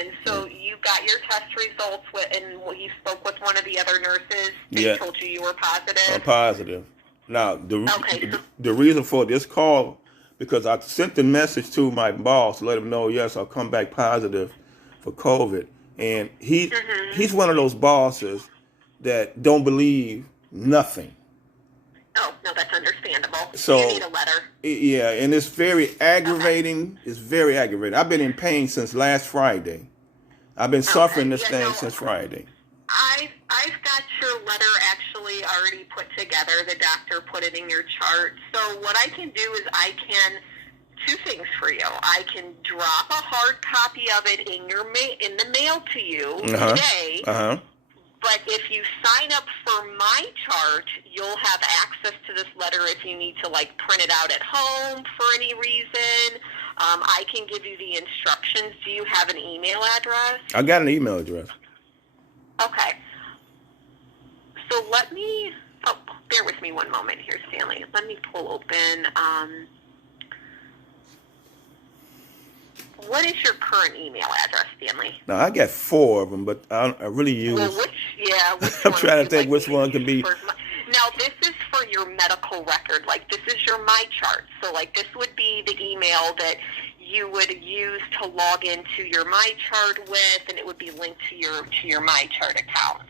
And so you got your test results, and you spoke with one of the other nurses. They Yeah. told you you were positive. I'm positive. Now, Okay. the reason for this call, because I sent the message to my boss to let him know, yes, I'll come back positive for COVID. And he's one of those bosses that don't believe nothing. Oh, no, that's understandable. So you need a letter. Yeah, and it's very aggravating. Okay. It's very aggravating. I've been in pain since last Friday. I've been suffering this thing since Friday. I've got your letter actually already put together. The doctor put it in your chart. So what I can do is two things for you. I can drop a hard copy of it in the mail to you today. But if you sign up for my chart, you'll have access to this letter if you need to, print it out at home for any reason. I can give you the instructions. Do you have an email address? I got an email address. Okay. So bear with me one moment here, Stanley. Let me pull open. What is your current email address, Stanley? Now, I got 4 of them, but I really use... Well, which I'm trying to think which one could be... Now, this is for your medical record. This is your My Chart. So, this would be the email that you would use to log into your My Chart with, and it would be linked to your My Chart account.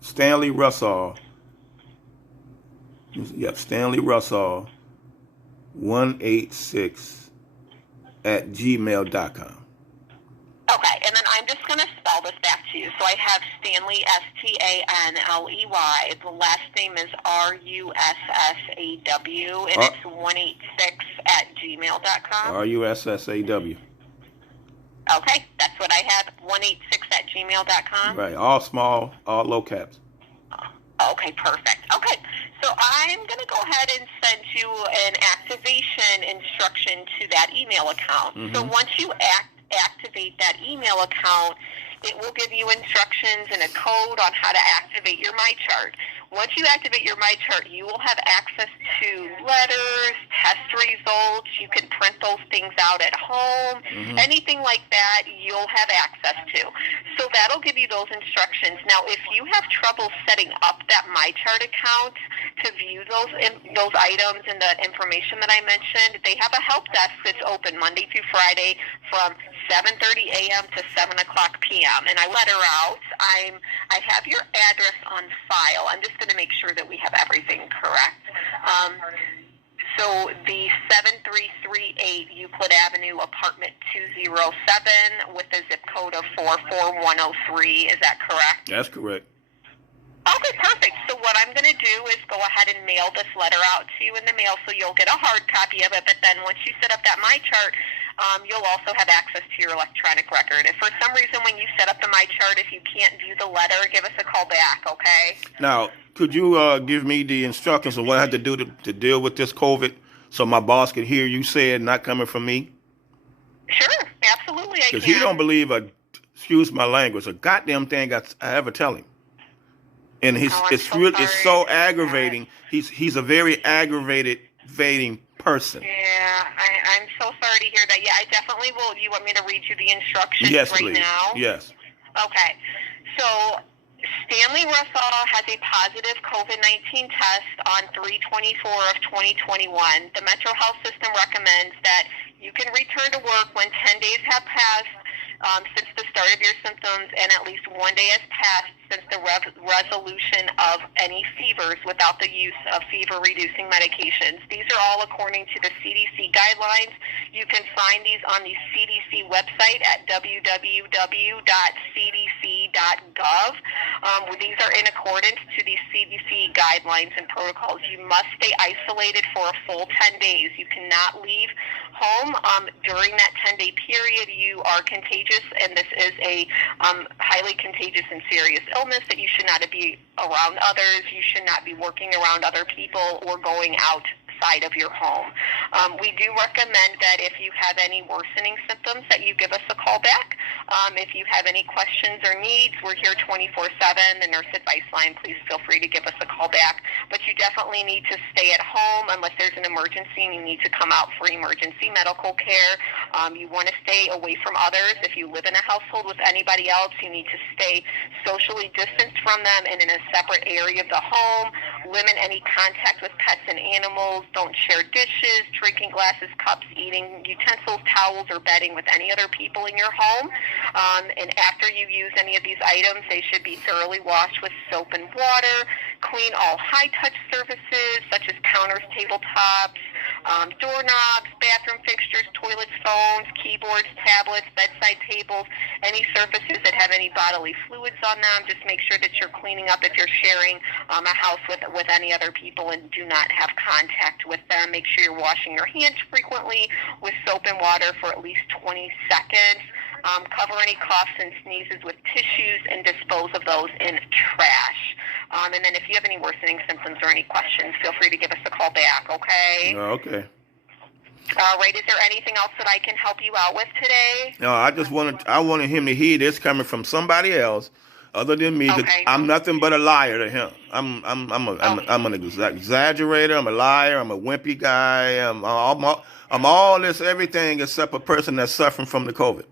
Stanley Russaw. Yep, Stanley Russaw 186 @gmail.com. Okay, and then I'm just going to spell this back to you. So I have Stanley, Stanley. The last name is Russaw, and it's 186 @gmail.com. Russaw. Okay, that's what I have, 186 @gmail.com. Right, all small, all low caps. Okay, perfect. Okay, so I'm going to go ahead and send you an activation instruction to that email account. So once you activate that email account, it will give you instructions and a code on how to activate your My Chart. Once you activate your My Chart, you will have access to letters, test results. You can print those things out at home. Anything like that, you'll have access to. So that'll give you those instructions. Now, if you have trouble setting up that My Chart account to view those items and the information that I mentioned, they have a help desk that's open Monday through Friday from 7:30 a.m. to 7 o'clock p.m. And I let her out. I have your address on file. I'm just going to make sure that we have everything correct. So the 7338 Euclid Avenue, apartment 207, with a zip code of 44103. Is that correct? That's correct. Okay, perfect. So what I'm going to do is go ahead and mail this letter out to you in the mail, so you'll get a hard copy of it. But then once you set up that My Chart, you'll also have access to your electronic record. If for some reason when you set up the My Chart, if you can't view the letter, give us a call back, okay? Now, could you give me the instructions on what I have to do to deal with this COVID so my boss can hear you say it, not coming from me? Sure, absolutely, I can. Because he don't believe excuse my language, a goddamn thing I ever tell him. And it's so aggravating. He's a very aggravating person. Yeah, I'm so sorry to hear that. Yeah, I definitely will. You want me to read you the instructions please. Now? Yes. Okay. So Stanley Russaw has a positive COVID-19 test on 3/24 of 2021. The Metro Health System recommends that you can return to work when 10 days have passed since the start of your symptoms and at least 1 day has passed since the resolution of any fevers without the use of fever-reducing medications. These are all according to the CDC guidelines. You can find these on the CDC website at www.cdc.gov. These are in accordance to the CDC guidelines and protocols. You must stay isolated for a full 10 days. You cannot leave home during that 10-day period. You are contagious, and this is a highly contagious and serious illness that you should not be around others. You should not be working around other people or going inside of your home. We do recommend that if you have any worsening symptoms that you give us a call back. If you have any questions or needs, we're here 24/7, the nurse advice line. Please feel free to give us a call back. But you definitely need to stay at home unless there's an emergency and you need to come out for emergency medical care. You want to stay away from others. If you live in a household with anybody else, you need to stay socially distanced from them and in a separate area of the home. Limit any contact with pets and animals. Don't share dishes, drinking glasses, cups, eating utensils, towels, or bedding with any other people in your home. And after you use any of these items, they should be thoroughly washed with soap and water. Clean all high-touch surfaces, such as counters, tabletops, doorknobs, bathroom fixtures, toilets, phones, keyboards, tablets, bedside tables, any surfaces that have any bodily fluids on them. Just make sure that you're cleaning up if you're sharing a house with any other people, and do not have contact with them. Make sure you're washing your hands frequently with soap and water for at least 20 seconds. Cover any coughs and sneezes with tissues and dispose of those in trash. And then if you have any worsening symptoms or any questions, feel free to give us a call back, okay? Okay. All right. Is there anything else that I can help you out with today? No, I wanted him to hear this coming from somebody else other than me. 'Cause Okay. I'm nothing but a liar to him. I'm an exaggerator. I'm a liar. I'm a wimpy guy. I'm all this everything except a person that's suffering from the COVID.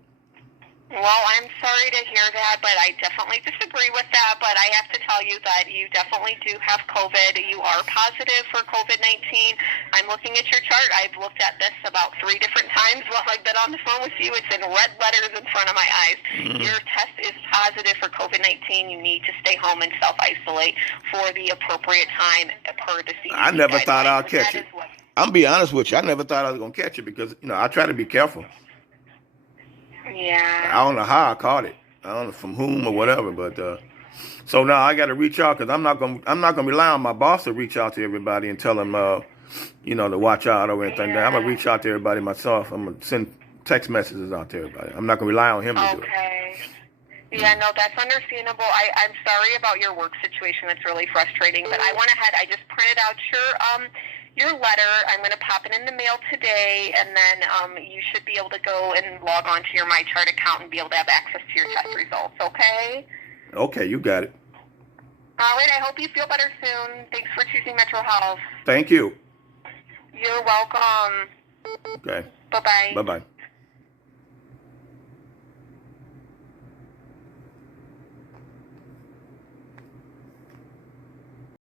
Well, I'm sorry to hear that, but I definitely disagree with that. But I have to tell you that you definitely do have COVID. You are positive for COVID-19. I'm looking at your chart. I've looked at this about 3 different times while I've been on the phone with you. It's in red letters in front of my eyes. Mm-hmm. Your test is positive for COVID-19. You need to stay home and self-isolate for the appropriate time per the CDC I never thought I'd guidelines. catch it. I'm be honest with you. I never thought I was going to catch it because, I try to be careful. Yeah. I don't know how I caught it. I don't know from whom or whatever, but so now I got to reach out because I'm not gonna rely on my boss to reach out to everybody and tell them to watch out or anything. I'm gonna reach out to everybody myself. I'm gonna send text messages out to everybody. I'm not gonna rely on him to do it. Okay. Yeah, no, that's understandable. I'm sorry about your work situation. That's really frustrating. But I went ahead. I just printed out your letter. I'm going to pop it in the mail today, and then you should be able to go and log on to your MyChart account and be able to have access to your test results, okay? Okay, you got it. All right, I hope you feel better soon. Thanks for choosing Metro Health. Thank you. You're welcome. Okay. Bye-bye. Bye-bye.